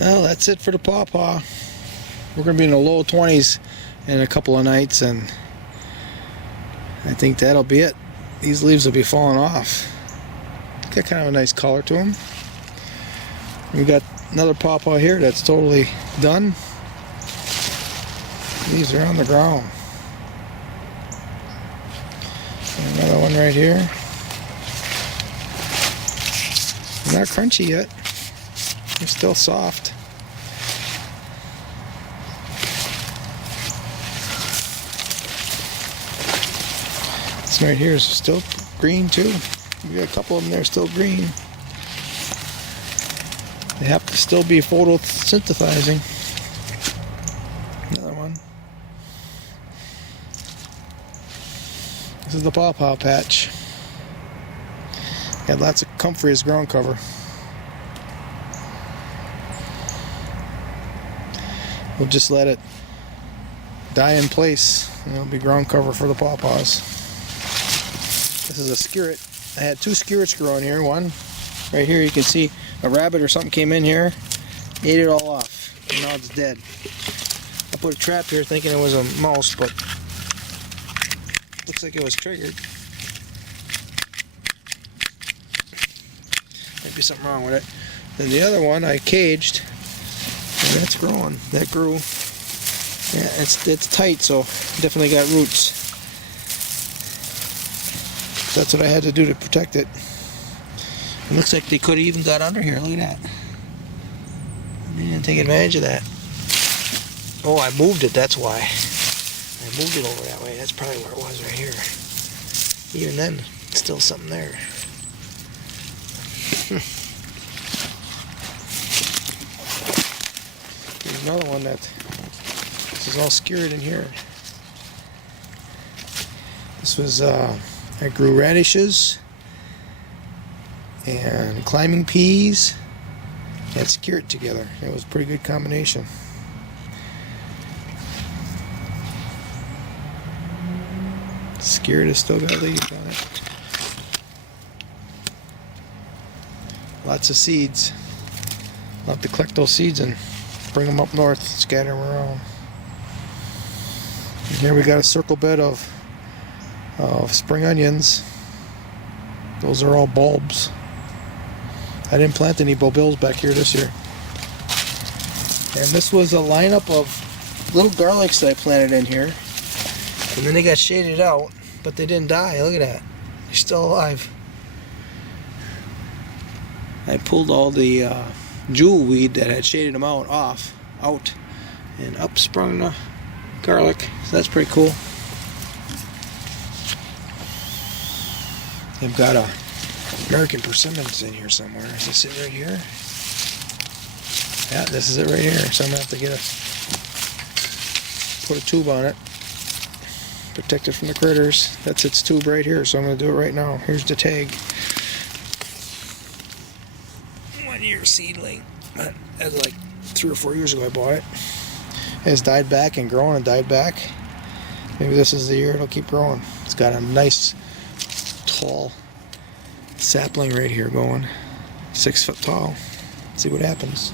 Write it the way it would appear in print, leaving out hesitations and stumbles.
Well, that's it for the Paw Paw. We're going to be in the low 20s in a couple of nights, and I think that'll be it. These leaves will be falling off. Got kind of a nice color to them. We got another Paw Paw here that's totally done. Leaves are on the ground. And another one right here. They're not crunchy yet. They're still soft. This one right here is still green too. We got a couple of them there still green. They have to still be photosynthesizing. Another one. This is the Paw Paw Patch. Got lots of comfrey as ground cover. We'll just let it die in place, and it'll be ground cover for the Paw Paws. This is a skirt. I had two skirts growing here. One right here, you can see a rabbit or something came in here, ate it all off, and now it's dead. I put a trap here thinking it was a mouse, but looks like it was triggered. Might be something wrong with it. Then the other one I caged, and that's growing. That grew. Yeah, it's tight, so definitely got roots. So that's what I had to do to protect it. It looks like they could have even got under here. Look at that. They didn't take advantage of that. Oh, I moved it. That's why. I moved it over that way. That's probably where it was, right here. Even then, still something there. There's another one that this is all skewered in here. This was I grew radishes and climbing peas and skewered together. It was a pretty good combination. Skewered has still got leaves on it. Lots of seeds. I'll have to collect those seeds and bring them up north, scatter them around. And here we got a circle bed of spring onions. Those are all bulbs. I didn't plant any bulbils back here this year. And this was a lineup of little garlics that I planted in here. And then they got shaded out, but they didn't die. Look at that. They're still alive. I pulled all the jewel weed that had shaded them out, and up sprung the garlic. So that's pretty cool. I've got a American persimmons in here somewhere. Is this it right here? Yeah, this is it right here. So I'm gonna have to put a tube on it, protect it from the critters. That's its tube right here. So I'm gonna do it right now. Here's the tag. 1 year seedling. That was like 3 or 4 years ago I bought it. It has died back and grown and died back. Maybe this is the year it'll keep growing. It's got a nice tall sapling right here going 6 foot tall. Let's see what happens.